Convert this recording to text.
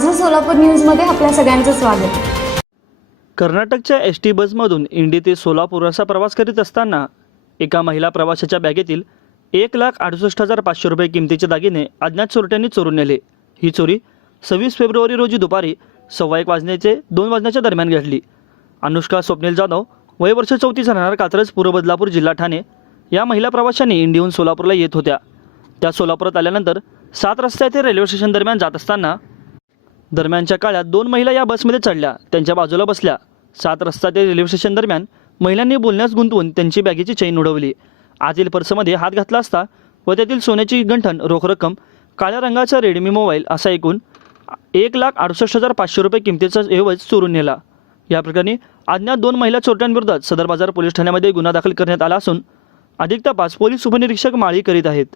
माझं सोलापूर न्यूजमध्ये आपल्या सगळ्यांचं स्वागत। कर्नाटकच्या एसटी बसमधून इंडी ते सोलापूर असा प्रवास करीत असताना एका महिला प्रवाशाच्या बॅगेतील 1,68,500 रुपये किमतीचे दागिने अज्ञात चोरट्यांनी चोरून नेले। ही चोरी 26 फेब्रुवारी रोजी दुपारी 1:15 ते 2 वाजण्याच्या दरम्यान घडली। अनुष्का स्वप्नील जाधव वय वर्ष 34 राहणार कात्रज पूर्व बदलापूर जिल्हा ठाणे या महिला प्रवाशांनी इंडीहून सोलापूरला येत होत्या। त्या सोलापुरात आल्यानंतर 7 रस्ता येथे रेल्वे स्टेशन दरम्यान जात असताना दरम्यानच्या काळात 2 महिला या बसमध्ये चढल्या, त्यांच्या बाजूला बसल्या। 7 रस्ता ते रेल्वे स्टेशन दरम्यान महिलांनी बोलण्यास गुंतवून त्यांची बॅगेची चैन उडवली। आतील पर्समध्ये हात घातला असता व त्यातील सोन्याची गंठण, रोख रक्कम, काळ्या रंगाचा रेडमी मोबाईल असा एकूण 1,68,500 रुपये किमतीचा ऐवज चोरून नेला। या प्रकरणी अज्ञात 2 महिला चोरट्यांविरोधात सदर बाजार पोलीस ठाण्यामध्ये गुन्हा दाखल करण्यात आला असून अधिक तपास पोलीस उपनिरीक्षक माळी करीत आहेत।